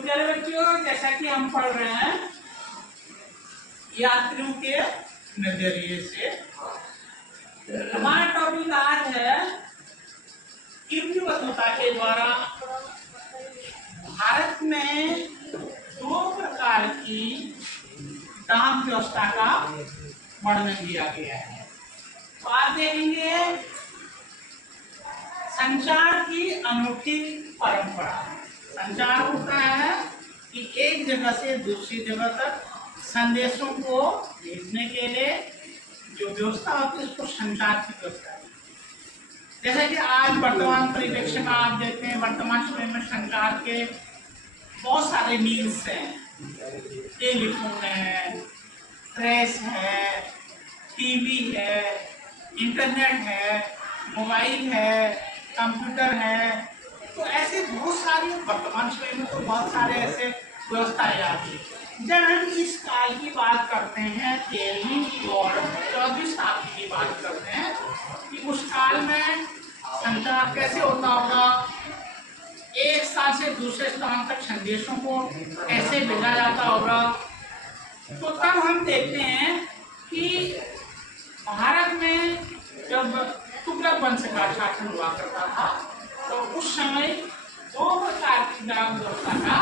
प्यारे बच्चों, जैसा कि हम पढ़ रहे हैं यात्रियों के नजरिए से, हमारा टॉपिक आज है इर्विनवत्ता के द्वारा भारत में दो प्रकार की डाक व्यवस्था का वर्णन दिया गया है। तो आज देखेंगे संचार की अनूठी परंपरा। संचार होता है कि एक जगह से दूसरी जगह तक संदेशों को भेजने के लिए जो व्यवस्था होती है उसको संचार की व्यवस्था है। जैसे कि आज वर्तमान परिप्रेक्ष्य में आप देखते हैं, वर्तमान समय में संचार के बहुत सारे मीन्स हैं। टेलीफोन है, प्रेस है, टीवी है, इंटरनेट है, मोबाइल है, कंप्यूटर है। तो ऐसे बहुत सारी वर्तमान समय में तो बहुत सारे ऐसे व्यवस्थाएं आती है। जब हम इस काल की बात करते हैं, 13वीं और 14वीं शताब्दी की बात करते हैं कि उस काल में संचार कैसे होता होगा, एक स्थान से दूसरे स्थान तक संदेशों को कैसे भेजा जाता होगा। तो तब हम देखते हैं कि भारत में जब तुगलक वंश का शासन हुआ करता था तो उस समय दो प्रकार की डाक व्यवस्था का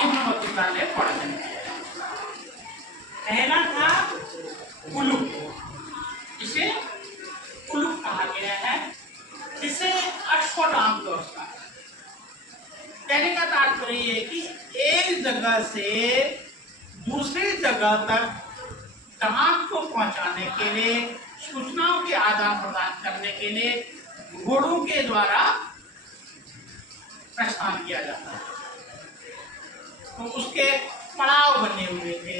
इर्विनवत्ता ने वर्णन किया। पहला था कुलुक, इसे कुलुक कहा गया है, जिसे अश्वडाक व्यवस्था। कहने का तात्पर्य है कि एक जगह से दूसरी जगह तक डाक को पहुंचाने के लिए, सूचनाओं के आदान प्रदान करने के लिए घोड़ों के द्वारा प्रस्थान किया जाता है। तो उसके पड़ाव बने हुए थे।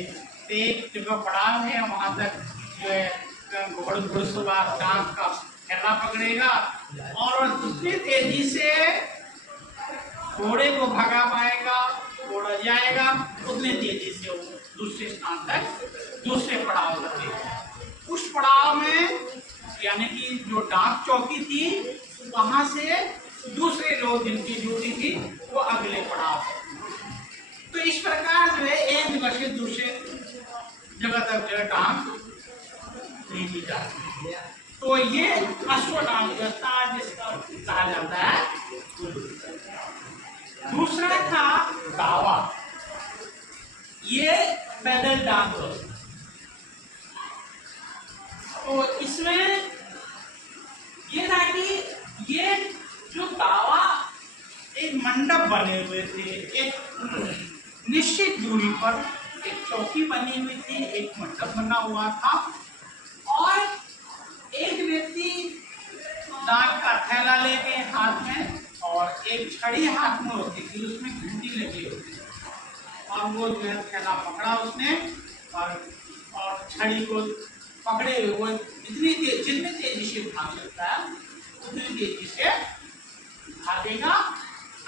एक जगह पड़ाव है, वहां तक जो है घोड़सवार डाक का थैला पकड़ेगा और जितनी तेजी से घोड़े को भगा पाएगा, घोड़ा जाएगा, उतनी तेजी से वो दूसरे स्थान तक दूसरे पड़ाव तक। उस पड़ाव में यानी कि जो डाक चौकी थी, वहां से दूसरे लोग जिनकी ड्यूटी थी वो अगले पड़ाव। तो इस प्रकार जो है एक जगह से दूसरे जगह तक जो डाक भेजी जाती है। तो ये अश्वडाक व्यवस्था जिसका कहा जाता है। दूसरा था दावा, ये पैदल डाक व्यवस्था। तो इसमें ये था कि ये जो दावा एक मंडप बने हुए थे, एक निश्चित दूरी पर एक चौकी बनी हुई थी, एक मंडप बना हुआ था और एक व्यक्ति डाक का थैला लेके हाथ में और एक छड़ी हाथ में होती थी, उसमें घंटी लगी होती थी और वो जो है थैला पकड़ा उसने और छड़ी को पकड़े हुए वो जितनी तेजी से भाग सकता है उतनी तेजी से भागेगा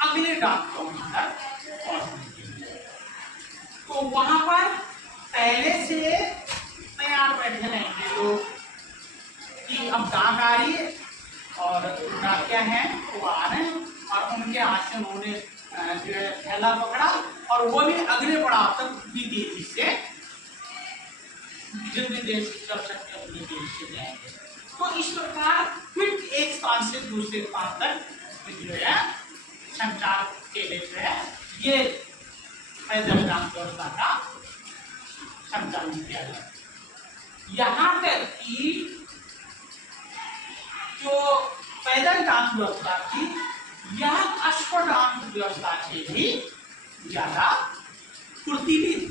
अगले डाक चौकी तक पहुंचने के लिए। तो वहां पर पहले से तैयार बैठे रहेंगे लोग कि अब डाक आ रही है और डाक क्या है वो आ रहे हैं और उनके हाथ से उन्होंने जो है थैला पकड़ा और वो भी अगले पड़ाव तक उतनी तेजी से, जितनी देर से चल सकते हैं उतनी देर से जाएंगे। तो इस प्रकार फिर एक स्थान से दूसरे स्थान तक जो है संचार के लिए जो है ये पैदल डाक व्यवस्था का संचालन किया जाता है। यहाँ तक कि जो पैदल डाक व्यवस्था थी यह अश्वडाक व्यवस्था से भी ज्यादा फुर्तीली थी।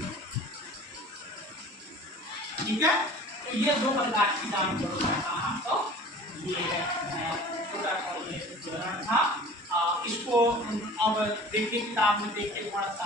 ठीक है, तो ये दो प्रकार की डाक व्यवस्था का आपको ये छोटा सा ये विवरण था। इसको अब देखिए किताब में देखिए थोड़ा सा।